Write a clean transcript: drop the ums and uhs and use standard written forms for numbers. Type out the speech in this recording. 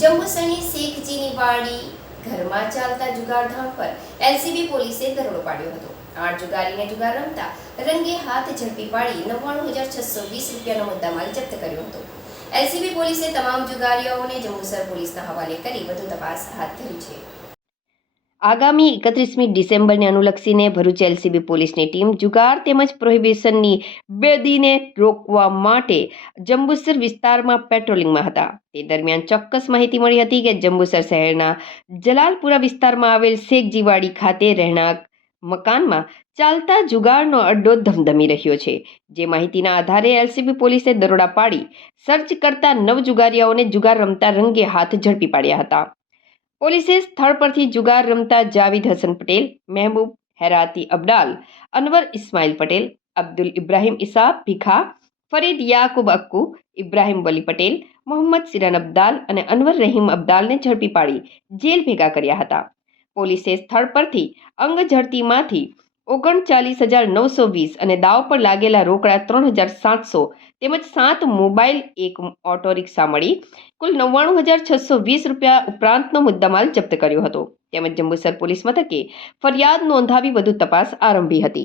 જંબુસરની શેખજીની વાડી ઘરમાં ચાલતા જુગારધામ પર એલસીબી પોલીસે દરોડો પાડ્યો હતો। 8 જુગારીને જુગાર રમતા રંગે હાથ ઝડપી પાડી 99,620 રૂપિયાનો મુદ્દામાલ જપ્ત કર્યો હતો। એલસીબી પોલીસે તમામ જુગારીઓને જંબુસર પોલીસના હવાલે કરી વધુ તપાસ હાથ ધરી છે। આગામી 31મી ડિસેમ્બરને અનુલક્ષીને ભરૂચ એલસીબી પોલીસની ટીમ જુગાર તેમજ પ્રોહિબિશનની બેદીને રોકવા માટે જંબુસર વિસ્તારમાં પેટ્રોલિંગમાં હતા। તે દરમિયાન ચોક્કસ માહિતી મળી હતી કે જંબુસર શહેરના જલાલપુરા વિસ્તારમાં આવેલ શેખજીવાડી ખાતે રહેણાંક મકાનમાં ચાલતા જુગારનો અડ્ડો ધમધમી રહ્યો છે। જે માહિતીના આધારે એલસીબી પોલીસે દરોડા પાડી સર્ચ કરતા 9 જુગારીઓને જુગાર રમતા રંગે હાથ ઝડપી પાડ્યા હતા। પોલીસે સ્થળ પરથી જુગાર રમતા જાવીદ હસન પટેલ, મહેબૂબ હેરાતી અબડાલ, અનવર ઇસ્માઇલ પટેલ, અબ્દુલ ઇબ્રાહિમ ઇસાબ ભીખા, ફરીદ યાકુબ અક્કુ, ઇબ્રાહિમ વલી પટેલ, મોહમ્મદ સિરાન અબદાલ અને અનવર રહીમ અબદાલને ઝડપી પાડી જેલ ભેગા કર્યા હતા। પોલીસે સ્થળ પરથી અંગ ઝડતીમાંથી 39,920 અને દાવ પર લાગેલા રોકડા 3,700 તેમજ 7 મોબાઈલ, 1 ઓટો રિક્ષા મળી કુલ 99,620 રૂપિયા ઉપરાંતનો મુદ્દામાલ જપ્ત કર્યો હતો। તેમજ જંબુસર પોલીસ મથકે ફરિયાદ નોંધાવી વધુ તપાસ આરંભી હતી।